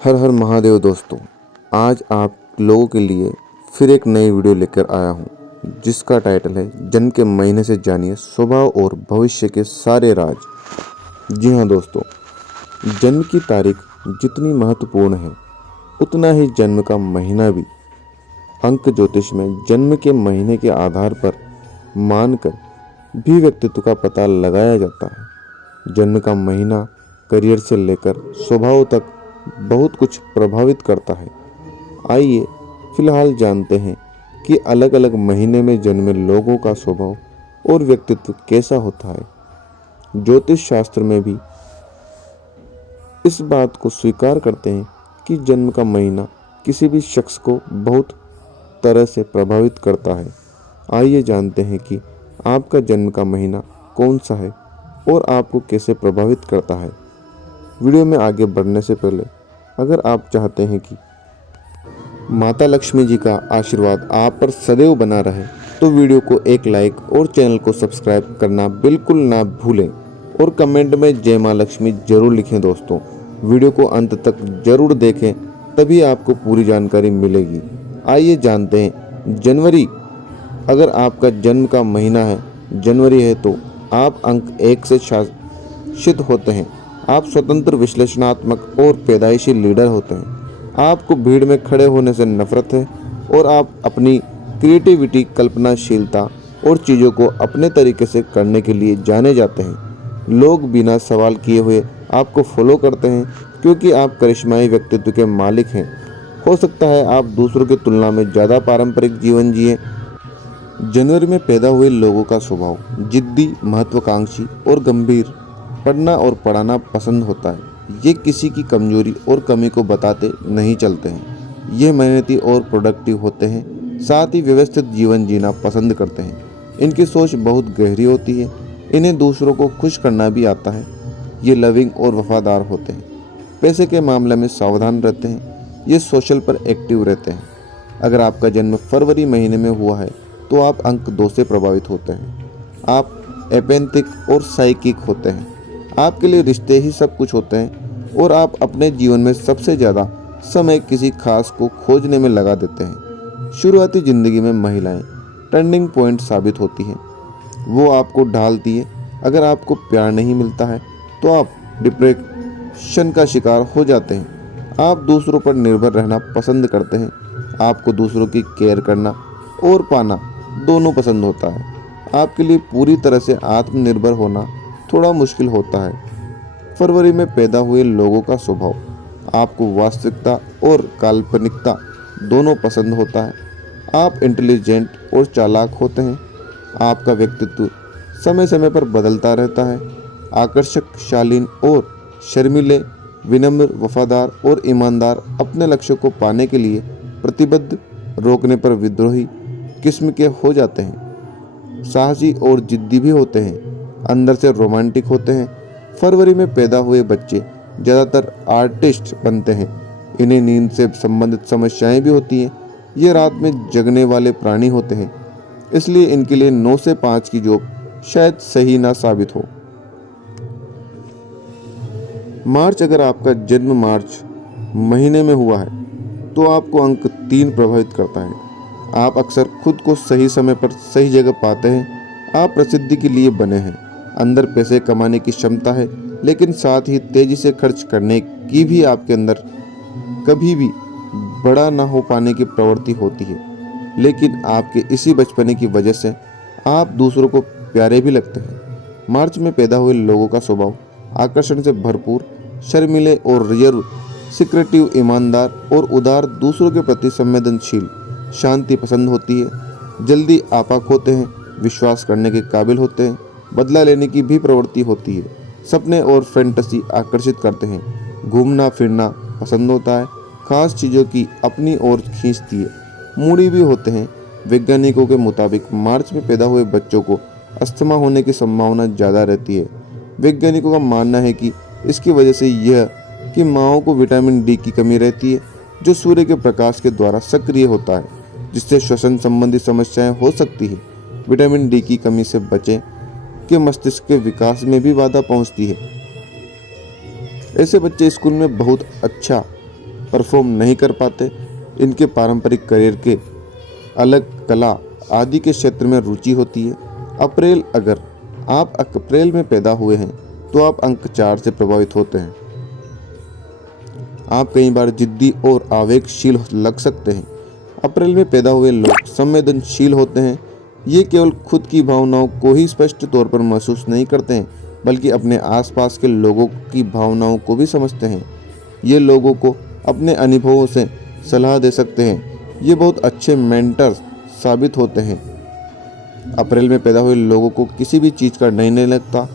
हर हर महादेव दोस्तों। आज आप लोगों के लिए फिर एक नई वीडियो लेकर आया हूं, जिसका टाइटल है जन्म के महीने से जानिए स्वभाव और भविष्य के सारे राज। जी हाँ दोस्तों, जन्म की तारीख जितनी महत्वपूर्ण है उतना ही जन्म का महीना भी। अंक ज्योतिष में जन्म के महीने के आधार पर मानकर भी व्यक्तित्व का पता लगाया जाता है। जन्म का महीना करियर से लेकर स्वभाव तक बहुत कुछ प्रभावित करता है। आइए फिलहाल जानते हैं कि अलग अलग महीने में जन्मे लोगों का स्वभाव और व्यक्तित्व कैसा होता है। ज्योतिष शास्त्र में भी इस बात को स्वीकार करते हैं कि जन्म का महीना किसी भी शख्स को बहुत तरह से प्रभावित करता है। आइए जानते हैं कि आपका जन्म का महीना कौन सा है और आपको कैसे प्रभावित करता है। वीडियो में आगे बढ़ने से पहले अगर आप चाहते हैं कि माता लक्ष्मी जी का आशीर्वाद आप पर सदैव बना रहे तो वीडियो को एक लाइक और चैनल को सब्सक्राइब करना बिल्कुल ना भूलें और कमेंट में जय माँ लक्ष्मी जरूर लिखें। दोस्तों, वीडियो को अंत तक जरूर देखें, तभी आपको पूरी जानकारी मिलेगी। आइए जानते हैं जनवरी। अगर आपका जन्म का महीना है जनवरी है तो आप अंक 1 से शासित होते हैं। आप स्वतंत्र, विश्लेषणात्मक और पैदाइशी लीडर होते हैं। आपको भीड़ में खड़े होने से नफरत है और आप अपनी क्रिएटिविटी, कल्पनाशीलता और चीज़ों को अपने तरीके से करने के लिए जाने जाते हैं। लोग बिना सवाल किए हुए आपको फॉलो करते हैं क्योंकि आप करिश्माई व्यक्तित्व के मालिक हैं। हो सकता है आप दूसरों की तुलना में ज़्यादा पारंपरिक जीवन जिए। जनवरी में पैदा हुए लोगों का स्वभाव जिद्दी, महत्वाकांक्षी और गंभीर। पढ़ना और पढ़ाना पसंद होता है। ये किसी की कमजोरी और कमी को बताते नहीं चलते हैं। ये मेहनती और प्रोडक्टिव होते हैं, साथ ही व्यवस्थित जीवन जीना पसंद करते हैं। इनकी सोच बहुत गहरी होती है। इन्हें दूसरों को खुश करना भी आता है। ये लविंग और वफादार होते हैं। पैसे के मामले में सावधान रहते हैं। ये सोशल पर एक्टिव रहते हैं। अगर आपका जन्म फरवरी महीने में हुआ है तो आप अंक 2 से प्रभावित होते हैं। आप एपेंथिक और साइकिक होते हैं। आपके लिए रिश्ते ही सब कुछ होते हैं और आप अपने जीवन में सबसे ज़्यादा समय किसी खास को खोजने में लगा देते हैं। शुरुआती ज़िंदगी में महिलाएं टर्निंग पॉइंट साबित होती हैं। वो आपको ढालती है। अगर आपको प्यार नहीं मिलता है तो आप डिप्रेशन का शिकार हो जाते हैं। आप दूसरों पर निर्भर रहना पसंद करते हैं। आपको दूसरों की केयर करना और पाना दोनों पसंद होता है। आपके लिए पूरी तरह से आत्मनिर्भर होना थोड़ा मुश्किल होता है। फरवरी में पैदा हुए लोगों का स्वभाव आपको वास्तविकता और काल्पनिकता दोनों पसंद होता है। आप इंटेलिजेंट और चालाक होते हैं। आपका व्यक्तित्व समय समय पर बदलता रहता है। आकर्षक, शालीन और शर्मीले, विनम्र, वफादार और ईमानदार, अपने लक्ष्य को पाने के लिए प्रतिबद्ध, रोकने पर विद्रोही किस्म के हो जाते हैं। साहसी और जिद्दी भी होते हैं। अंदर से रोमांटिक होते हैं। फरवरी में पैदा हुए बच्चे ज़्यादातर आर्टिस्ट बनते हैं। इन्हें नींद से संबंधित समस्याएं भी होती हैं। ये रात में जगने वाले प्राणी होते हैं, इसलिए इनके लिए 9 से 5 की जॉब शायद सही ना साबित हो। मार्च। अगर आपका जन्म मार्च महीने में हुआ है तो आपको अंक 3 प्रभावित करता है। आप अक्सर खुद को सही समय पर सही जगह पाते हैं। आप प्रसिद्धि के लिए बने हैं। अंदर पैसे कमाने की क्षमता है, लेकिन साथ ही तेजी से खर्च करने की भी आपके अंदर कभी भी बड़ा ना हो पाने की प्रवृत्ति होती है। लेकिन आपके इसी बचपने की वजह से आप दूसरों को प्यारे भी लगते हैं। मार्च में पैदा हुए लोगों का स्वभाव आकर्षण से भरपूर, शर्मीले और रिजर्व, सिक्रेटिव, ईमानदार और उदार, दूसरों के प्रति संवेदनशील, शांति पसंद होती है, जल्दी आपाक होते हैं, विश्वास करने के काबिल होते हैं, बदला लेने की भी प्रवृत्ति होती है। सपने और फैंटेसी आकर्षित करते हैं। घूमना फिरना पसंद होता है, खास चीज़ों की अपनी ओर खींचती है। मूडी भी होते हैं। वैज्ञानिकों के मुताबिक मार्च में पैदा हुए बच्चों को अस्थमा होने की संभावना ज़्यादा रहती है। वैज्ञानिकों का मानना है कि इसकी वजह से यह कि माँओं को विटामिन डी की कमी रहती है, जो सूर्य के प्रकाश के द्वारा सक्रिय होता है, जिससे श्वसन संबंधी समस्याएं हो सकती है। विटामिन डी की कमी से बचें के मस्तिष्क के विकास में भी बाधा पहुंचती है। ऐसे बच्चे स्कूल में बहुत अच्छा परफॉर्म नहीं कर पाते, इनके पारंपरिक करियर के अलग कला आदि के क्षेत्र में रुचि होती है। अप्रैल, अगर आप अप्रैल में पैदा हुए हैं तो आप अंक 4 से प्रभावित होते हैं। आप कई बार जिद्दी और आवेगशील लग सकते हैं। अप्रैल में पैदा हुए लोग संवेदनशील होते हैं। ये केवल खुद की भावनाओं को ही स्पष्ट तौर पर महसूस नहीं करते हैं, बल्कि अपने आसपास के लोगों की भावनाओं को भी समझते हैं। ये लोगों को अपने अनुभवों से सलाह दे सकते हैं। ये बहुत अच्छे मेंटर्स साबित होते हैं। अप्रैल में पैदा हुए लोगों को किसी भी चीज़ का डर नहीं लगता।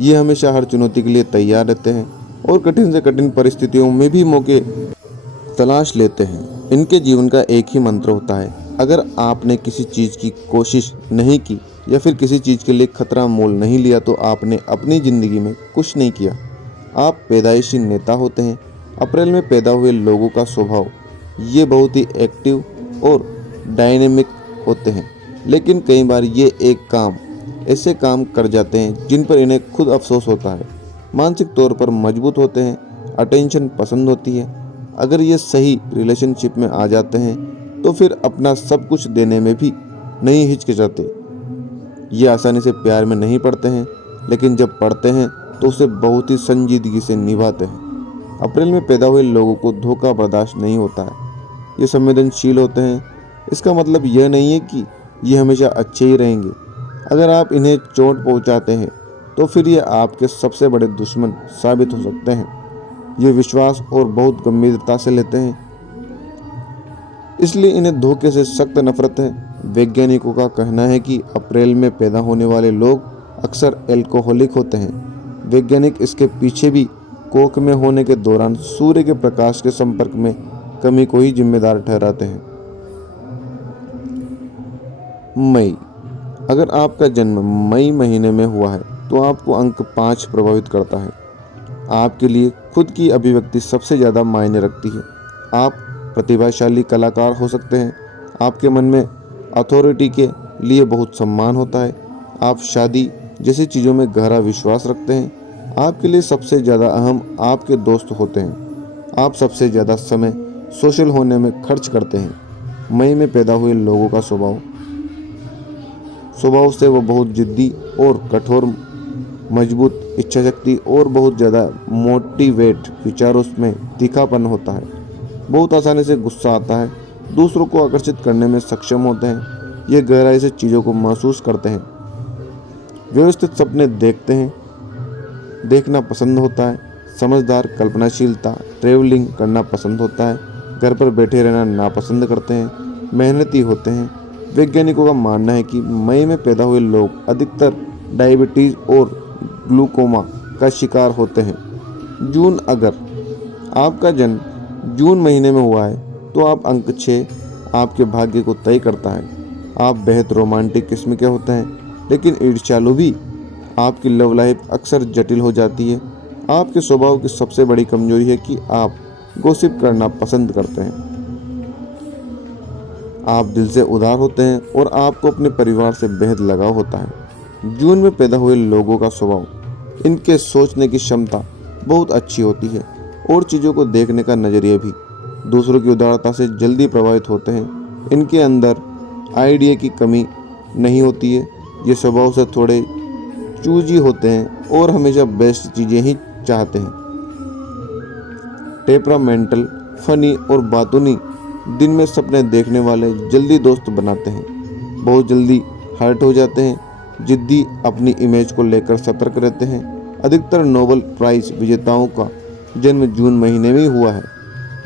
ये हमेशा हर चुनौती के लिए तैयार रहते हैं और कठिन से कठिन परिस्थितियों में भी मौके तलाश लेते हैं। इनके जीवन का एक ही मंत्र होता है, अगर आपने किसी चीज़ की कोशिश नहीं की या फिर किसी चीज़ के लिए खतरा मोल नहीं लिया तो आपने अपनी ज़िंदगी में कुछ नहीं किया। आप पैदाइशी नेता होते हैं। अप्रैल में पैदा हुए लोगों का स्वभाव ये बहुत ही एक्टिव और डायनेमिक होते हैं, लेकिन कई बार ये ऐसे काम कर जाते हैं जिन पर इन्हें खुद अफसोस होता है। मानसिक तौर पर मजबूत होते हैं, अटेंशन पसंद होती है। अगर ये सही रिलेशनशिप में आ जाते हैं तो फिर अपना सब कुछ देने में भी नहीं हिचकिचाते। ये आसानी से प्यार में नहीं पड़ते हैं, लेकिन जब पड़ते हैं तो उसे बहुत ही संजीदगी से निभाते हैं। अप्रैल में पैदा हुए लोगों को धोखा बर्दाश्त नहीं होता है। ये संवेदनशील होते हैं। इसका मतलब यह नहीं है कि ये हमेशा अच्छे ही रहेंगे। अगर आप इन्हें चोट पहुंचाते हैं तो फिर ये आपके सबसे बड़े दुश्मन साबित हो सकते हैं। ये विश्वास और बहुत गंभीरता से लेते हैं, इसलिए इन्हें धोखे से सख्त नफरत है। वैज्ञानिकों का कहना है कि अप्रैल में पैदा होने वाले लोग अक्सर एल्कोहलिक होते हैं। वैज्ञानिक इसके पीछे भी कोख में होने के दौरान सूर्य के प्रकाश के संपर्क में कमी को ही जिम्मेदार ठहराते हैं। मई, अगर आपका जन्म मई महीने में हुआ है तो आपको अंक 5 प्रभावित करता है। आपके लिए खुद की अभिव्यक्ति सबसे ज़्यादा मायने रखती है। आप प्रतिभाशाली कलाकार हो सकते हैं। आपके मन में अथॉरिटी के लिए बहुत सम्मान होता है। आप शादी जैसी चीज़ों में गहरा विश्वास रखते हैं। आपके लिए सबसे ज़्यादा अहम आपके दोस्त होते हैं। आप सबसे ज़्यादा समय सोशल होने में खर्च करते हैं। मई में पैदा हुए लोगों का स्वभाव से वो बहुत जिद्दी और कठोर, मजबूत इच्छा शक्ति और बहुत ज़्यादा मोटिवेट विचारों में तीखापन होता है। बहुत आसानी से गुस्सा आता है। दूसरों को आकर्षित करने में सक्षम होते हैं। ये गहराई से चीज़ों को महसूस करते हैं। व्यवस्थित सपने देखना पसंद होता है। समझदार, कल्पनाशीलता, ट्रैवलिंग करना पसंद होता है। घर पर बैठे रहना नापसंद करते हैं। मेहनती होते हैं। वैज्ञानिकों का मानना है कि मई में पैदा हुए लोग अधिकतर डायबिटीज़ और ग्लूकोमा का शिकार होते हैं। जून, अगर आपका जन्म जून महीने में हुआ है तो आप अंक 6 आपके भाग्य को तय करता है। आप बेहद रोमांटिक किस्म के होते हैं, लेकिन ईर्ष्यालु भी। आपकी लव लाइफ अक्सर जटिल हो जाती है। आपके स्वभाव की सबसे बड़ी कमजोरी है कि आप गॉसिप करना पसंद करते हैं। आप दिल से उदार होते हैं और आपको अपने परिवार से बेहद लगाव होता है। जून में पैदा हुए लोगों का स्वभाव, इनके सोचने की क्षमता बहुत अच्छी होती है और चीज़ों को देखने का नज़रिया भी। दूसरों की उदारता से जल्दी प्रभावित होते हैं। इनके अंदर आइडिया की कमी नहीं होती है। ये स्वभाव से थोड़े चूजी होते हैं और हमेशा बेस्ट चीज़ें ही चाहते हैं। टेम्परामेंटल, फनी और बातूनी, दिन में सपने देखने वाले जल्दी दोस्त बनाते हैं। बहुत जल्दी हर्ट हो जाते हैं। जिद्दी, अपनी इमेज को लेकर सतर्क रहते हैं। अधिकतर नोबेल प्राइज विजेताओं का जन्म जून महीने में ही हुआ है।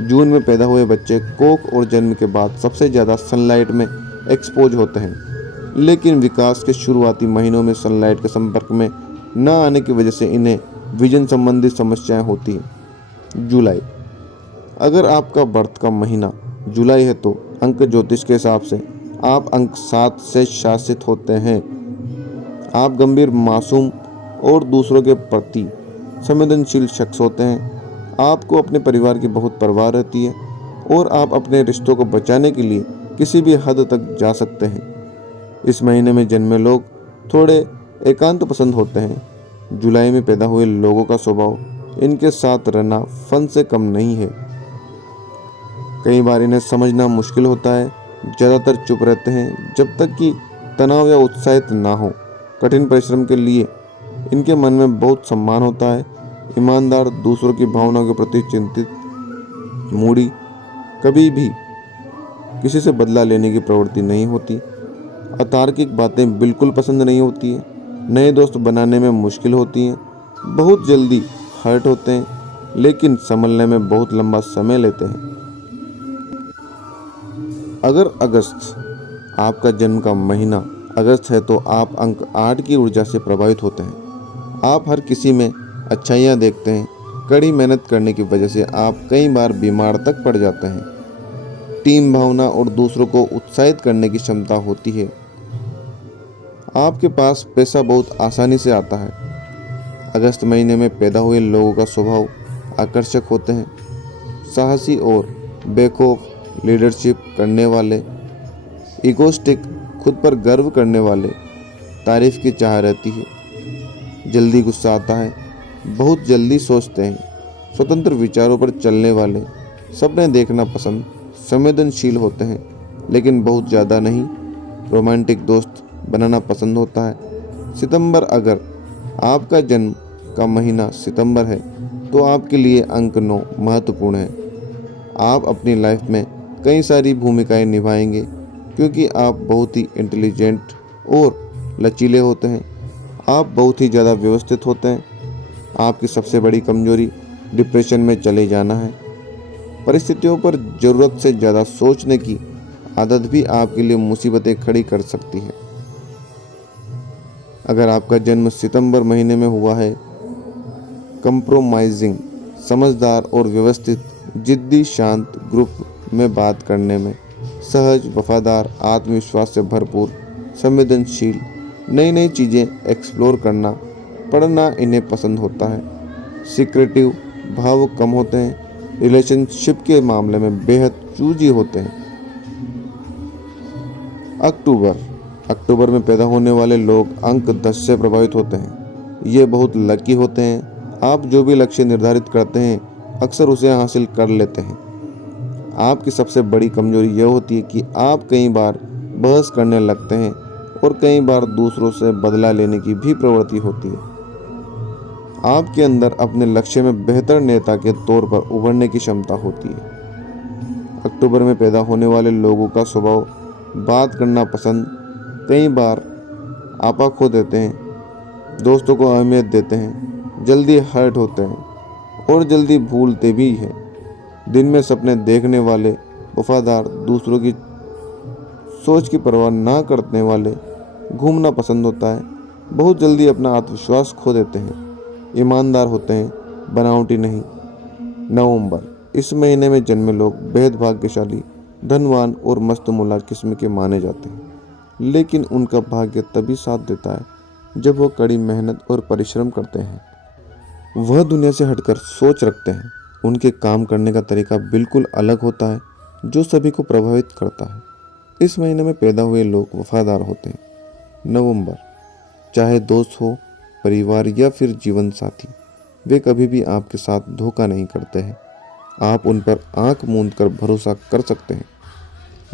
जून में पैदा हुए बच्चे कोख और जन्म के बाद सबसे ज़्यादा सनलाइट में एक्सपोज होते हैं, लेकिन विकास के शुरुआती महीनों में सनलाइट के संपर्क में न आने की वजह से इन्हें विजन संबंधी समस्याएं होती हैं। जुलाई, अगर आपका बर्थ का महीना जुलाई है तो अंक ज्योतिष के हिसाब से आप अंक 7 से शासित होते हैं। आप गंभीर, मासूम और दूसरों के प्रति संवेदनशील शख्स होते हैं। आपको अपने परिवार की बहुत परवाह रहती है और आप अपने रिश्तों को बचाने के लिए किसी भी हद तक जा सकते हैं। इस महीने में जन्मे लोग थोड़े एकांत पसंद होते हैं। जुलाई में पैदा हुए लोगों का स्वभाव, इनके साथ रहना फन से कम नहीं है। कई बार इन्हें समझना मुश्किल होता है, ज़्यादातर चुप रहते हैं जब तक कि तनाव या उत्साहित ना हो। कठिन परिश्रम के लिए इनके मन में बहुत सम्मान होता है। ईमानदार, दूसरों की भावनाओं के प्रति चिंतित, मूडी, कभी भी किसी से बदला लेने की प्रवृत्ति नहीं होती। अतार्किक बातें बिल्कुल पसंद नहीं होती है। नए दोस्त बनाने में मुश्किल होती हैं। बहुत जल्दी हर्ट होते हैं, लेकिन संभलने में बहुत लंबा समय लेते हैं। अगर अगस्त आपका जन्म का महीना अगस्त है तो आप अंक 8 की ऊर्जा से प्रभावित होते हैं। आप हर किसी में अच्छाइयाँ देखते हैं। कड़ी मेहनत करने की वजह से आप कई बार बीमार तक पड़ जाते हैं। टीम भावना और दूसरों को उत्साहित करने की क्षमता होती है। आपके पास पैसा बहुत आसानी से आता है। अगस्त महीने में पैदा हुए लोगों का स्वभाव आकर्षक होते हैं। साहसी और बेखौफ, लीडरशिप करने वाले, इगोस्टिक, खुद पर गर्व करने वाले, तारीफ की चाह रहती है। जल्दी गुस्सा आता है, बहुत जल्दी सोचते हैं, स्वतंत्र विचारों पर चलने वाले, सपने देखना पसंद, संवेदनशील होते हैं लेकिन बहुत ज़्यादा नहीं। रोमांटिक दोस्त बनाना पसंद होता है। सितंबर, अगर आपका जन्म का महीना सितंबर है तो आपके लिए अंक 9 महत्वपूर्ण है। आप अपनी लाइफ में कई सारी भूमिकाएं निभाएंगे क्योंकि आप बहुत ही इंटेलिजेंट और लचीले होते हैं। आप बहुत ही ज़्यादा व्यवस्थित होते हैं। आपकी सबसे बड़ी कमजोरी डिप्रेशन में चले जाना है। परिस्थितियों पर ज़रूरत से ज़्यादा सोचने की आदत भी आपके लिए मुसीबतें खड़ी कर सकती है। अगर आपका जन्म सितंबर महीने में हुआ है, कंप्रोमाइजिंग, समझदार और व्यवस्थित, जिद्दी, शांत, ग्रुप में बात करने में सहज, वफादार, आत्मविश्वास से भरपूर, संवेदनशील, नई नई चीज़ें एक्सप्लोर करना, पढ़ना इन्हें पसंद होता है। सीक्रेटिव, भावुक कम होते हैं। रिलेशनशिप के मामले में बेहद चूजी होते हैं। अक्टूबर में पैदा होने वाले लोग अंक 10 से प्रभावित होते हैं। ये बहुत लकी होते हैं। आप जो भी लक्ष्य निर्धारित करते हैं अक्सर उसे हासिल कर लेते हैं। आपकी सबसे बड़ी कमजोरी यह होती है कि आप कई बार बहस करने लगते हैं और कई बार दूसरों से बदला लेने की भी प्रवृत्ति होती है। आपके अंदर अपने लक्ष्य में बेहतर नेता के तौर पर उभरने की क्षमता होती है। अक्टूबर में पैदा होने वाले लोगों का स्वभाव बात करना पसंद, कई बार आपा खो देते हैं, दोस्तों को अहमियत देते हैं, जल्दी हर्ट होते हैं और जल्दी भूलते भी हैं। दिन में सपने देखने वाले, वफादार, दूसरों की सोच की परवाह ना करने वाले, घूमना पसंद होता है, बहुत जल्दी अपना आत्मविश्वास खो देते हैं, ईमानदार होते हैं, बनावटी नहीं। नवंबर, इस महीने में जन्मे लोग बेहद भाग्यशाली, धनवान और मस्तमौला किस्म के माने जाते हैं, लेकिन उनका भाग्य तभी साथ देता है जब वो कड़ी मेहनत और परिश्रम करते हैं। वह दुनिया से हटकर सोच रखते हैं। उनके काम करने का तरीका बिल्कुल अलग होता है जो सभी को प्रभावित करता है। इस महीने में पैदा हुए लोग वफादार होते हैं। नवंबर, चाहे दोस्त हो, परिवार या फिर जीवन साथी, वे कभी भी आपके साथ धोखा नहीं करते हैं। आप उन पर आंख मूंद कर भरोसा कर सकते हैं।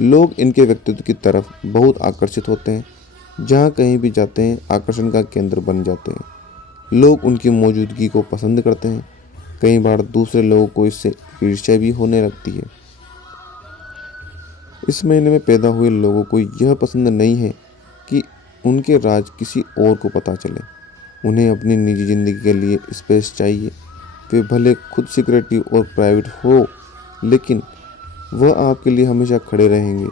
लोग इनके व्यक्तित्व की तरफ बहुत आकर्षित होते हैं। जहाँ कहीं भी जाते हैं आकर्षण का केंद्र बन जाते हैं। लोग उनकी मौजूदगी को पसंद करते हैं। कई बार दूसरे लोगों को इससे ईर्ष्या भी होने लगती है। इस महीने में पैदा हुए लोगों को यह पसंद नहीं है कि उनके राज किसी और को पता चले। उन्हें अपनी निजी जिंदगी के लिए स्पेस चाहिए। वे भले खुद सीक्रेटिव और प्राइवेट हो, लेकिन वह आपके लिए हमेशा खड़े रहेंगे।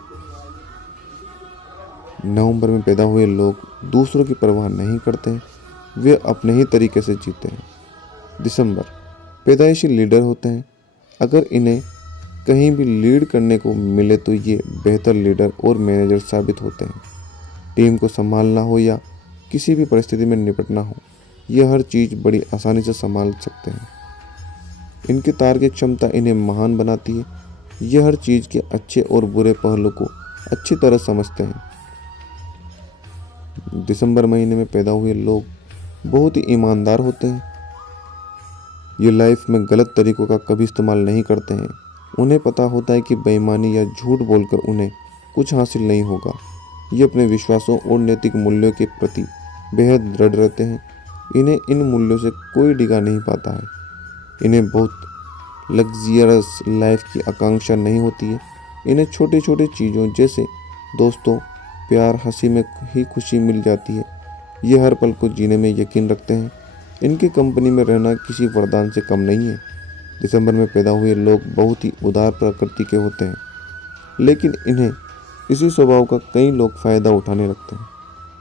नवंबर में पैदा हुए लोग दूसरों की परवाह नहीं करते हैं। वे अपने ही तरीके से जीते हैं। दिसंबर, पैदाइशी लीडर होते हैं। अगर इन्हें कहीं भी लीड करने को मिले तो ये बेहतर लीडर और मैनेजर साबित होते हैं। टीम को संभालना हो या किसी भी परिस्थिति में निपटना हो, ये हर चीज़ बड़ी आसानी से संभाल सकते हैं। इनकी तार्किक क्षमता इन्हें महान बनाती है। ये हर चीज़ के अच्छे और बुरे पहलू को अच्छी तरह समझते हैं। दिसंबर महीने में पैदा हुए लोग बहुत ही ईमानदार होते हैं। ये लाइफ में गलत तरीकों का कभी इस्तेमाल नहीं करते हैं। उन्हें पता होता है कि बेईमानी या झूठ बोलकर उन्हें कुछ हासिल नहीं होगा। ये अपने विश्वासों और नैतिक मूल्यों के प्रति बेहद दृढ़ रहते हैं। इन्हें इन मूल्यों से कोई डिगा नहीं पाता है। इन्हें बहुत लग्जरियस लाइफ की आकांक्षा नहीं होती है। इन्हें छोटी छोटी चीज़ों जैसे दोस्तों, प्यार, हंसी में ही खुशी मिल जाती है। ये हर पल को जीने में यकीन रखते हैं। इनकी कंपनी में रहना किसी वरदान से कम नहीं है। दिसंबर में पैदा हुए लोग बहुत ही उदार प्रकृति के होते हैं, लेकिन इन्हें इसी स्वभाव का कई लोग फ़ायदा उठाने लगते हैं।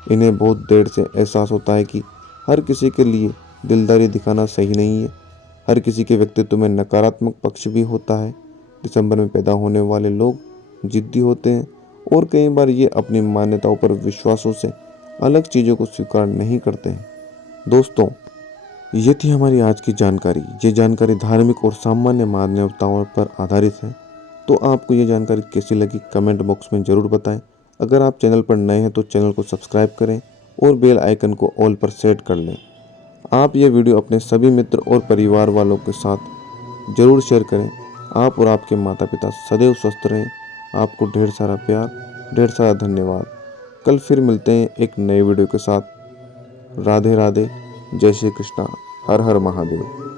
इन्हें बहुत देर से एहसास होता है कि हर किसी के लिए दिलदारी दिखाना सही नहीं है। हर किसी के व्यक्तित्व में नकारात्मक पक्ष भी होता है। दिसंबर में पैदा होने वाले लोग जिद्दी होते हैं और कई बार ये अपनी मान्यताओं पर विश्वासों से अलग चीज़ों को स्वीकार नहीं करते हैं। दोस्तों, ये थी हमारी आज की जानकारी। ये जानकारी धार्मिक और सामान्य मान्यताओं पर आधारित है। तो आपको ये जानकारी कैसी लगी कमेंट बॉक्स में ज़रूर बताएं। अगर आप चैनल पर नए हैं तो चैनल को सब्सक्राइब करें और बेल आइकन को ऑल पर सेट कर लें। आप ये वीडियो अपने सभी मित्र और परिवार वालों के साथ ज़रूर शेयर करें। आप और आपके माता पिता सदैव स्वस्थ रहें। आपको ढेर सारा प्यार, ढेर सारा धन्यवाद। कल फिर मिलते हैं एक नए वीडियो के साथ। राधे राधे, जय श्री कृष्णा, हर हर महादेव।